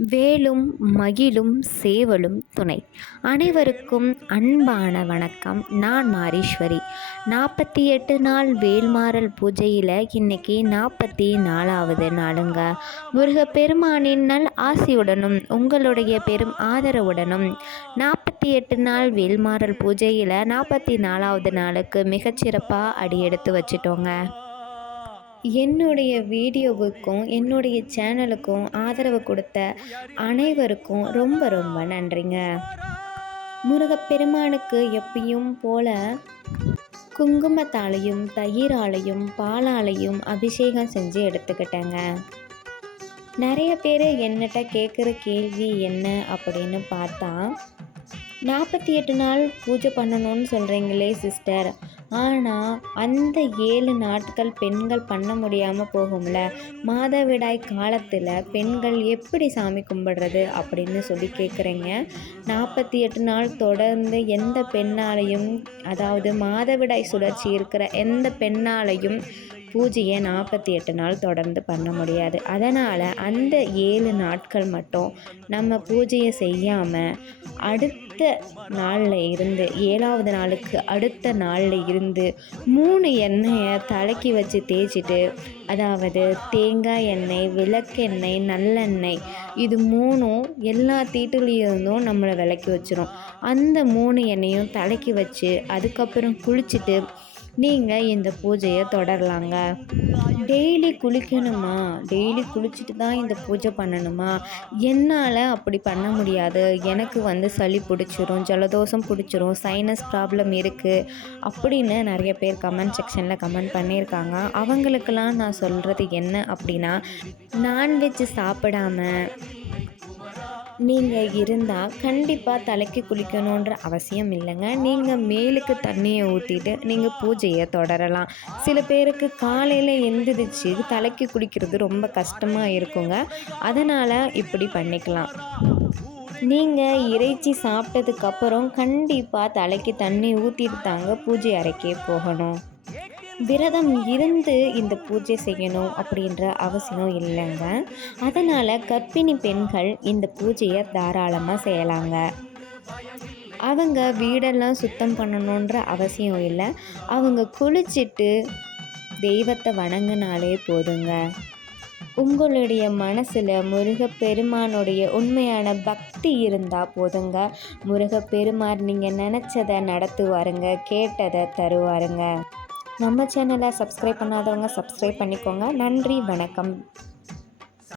வேலும் மகிழும் சேவலும் துணை. அனைவருக்கும் அன்பான வணக்கம். நான் மாரீஸ்வரி. நாற்பத்தி எட்டு நாள் வேல்மாறல் பூஜையில் இன்னைக்கு நாற்பத்தி நாலாவது நாளுங்க. முருகப்பெருமானின் நல் ஆசியுடனும் உங்களுடைய பெரும் ஆதரவுடனும் நாற்பத்தி எட்டு நாள் வேல்மாறல் பூஜையில் நாற்பத்தி நாலாவது நாளுக்கு மிகச்சிறப்பாக அடியெடுத்து வச்சிட்டோங்க. என்னுடைய வீடியோவுக்கும் என்னுடைய சேனலுக்கும் ஆதரவு கொடுத்த அனைவருக்கும் ரொம்ப ரொம்ப நன்றிங்க. முருகப்பெருமானுக்கு எப்பயும் போல குங்குமத்தாலையும் தயிராலையும் பாலாலையும் அபிஷேகம் செஞ்சு எடுத்துக்கிட்டேங்க. நிறைய பேர் என்னட்ட கேட்குற கேள்வி என்ன அப்படின்னு பார்த்தா நாற்பத்தி எட்டு நாள் பூஜை பண்ணணும்னு சொல்கிறீங்களே சிஸ்டர் ஆனால் அந்த ஏழு நாட்கள் பெண்கள் பண்ண முடியாமல் போகும்ல? மாதவிடாய் காலத்தில் பெண்கள் எப்படி சாமி கும்பிடுறது அப்படின்னு சொல்லி கேட்குறீங்க நாற்பத்தி எட்டு நாள் தொடர்ந்து எந்த பெண்ணாலையும் அதாவது மாதவிடாய் சுழற்சி இருக்கிற எந்த பெண்ணாலையும் பூஜையை நாற்பத்தி எட்டு நாள் தொடர்ந்து பண்ண முடியாது. அதனால் அந்த ஏழு நாட்கள் மட்டும் நம்ம பூஜையை செய்யாமல் அடுத்த நாளில் இருந்து ஏழாவது நாளுக்கு அடுத்த நாளில் இருந்து மூணு எண்ணெயை தலைக்கி வச்சு தேய்ச்சிட்டு அதாவது தேங்காய் எண்ணெய் விளக்கெண்ணெய் நல்லெண்ணெய் இது மூணும் எல்லா தீட்டுலேருந்தும் நம்மளை விளக்கி வச்சிரும். அந்த மூணு எண்ணெயும் தலைக்கி வச்சு அதுக்கப்புறம் குளிச்சுட்டு நீங்கள் இந்த பூஜையை தொடரலாங்க. டெய்லி குளிக்கணுமா? டெய்லி குளிச்சுட்டு தான் இந்த பூஜை பண்ணணுமா? என்னால் அப்படி பண்ண முடியாது. எனக்கு வந்து சளி பிடிச்சிரும் ஜலதோஷம் பிடிச்சிரும் சைனஸ் ப்ராப்ளம் இருக்குது அப்படின்னு நிறைய பேர் கமெண்ட் செக்ஷனில் கமெண்ட் பண்ணியிருக்காங்க. அவங்களுக்கெல்லாம் நான் சொல்கிறது என்ன அப்படின்னா நான்வெஜ் சாப்பிடாம நீங்கள் இருந்தால் கண்டிப்பாக தலைக்கு குளிக்கணுன்ற அவசியம் இல்லைங்க. நீங்கள் மேலுக்கு தண்ணியை ஊற்றிட்டு நீங்கள் பூஜையை தொடரலாம். சில பேருக்கு காலையில் எந்திரிச்சு தலைக்கு குளிக்கிறது ரொம்ப கஷ்டமாக இருக்குங்க. அதனால் இப்படி பண்ணிக்கலாம். நீங்கள் இறைச்சி சாப்பிட்டதுக்கப்புறம் கண்டிப்பாக தலைக்கு தண்ணி ஊற்றிட்டு தாங்க பூஜை அறைக்கே போகணும். விரதம் இருந்து இந்த பூஜை செய்யணும் அப்படின்ற அவசியம் இல்லைங்க. அதனால் கர்ப்பிணி பெண்கள் இந்த பூஜையை தாராளமாக செய்யலாங்க. அவங்க வீடெல்லாம் சுத்தம் பண்ணணுன்ற அவசியம் இல்லை. அவங்க குளிச்சுட்டு தெய்வத்தை வணங்கினாலே போதுங்க. உங்களுடைய மனசில் முருகப்பெருமானுடைய உண்மையான பக்தி இருந்தால் போதுங்க. முருகப்பெருமான் நீங்கள் நினச்சதை நடத்துவாருங்க கேட்டதை தருவாருங்க. நம்ம சேனலை சப்ஸ்கிரைப் பண்ணாதவங்க சப்ஸ்கிரைப் பண்ணிக்கோங்க. நன்றி வணக்கம்.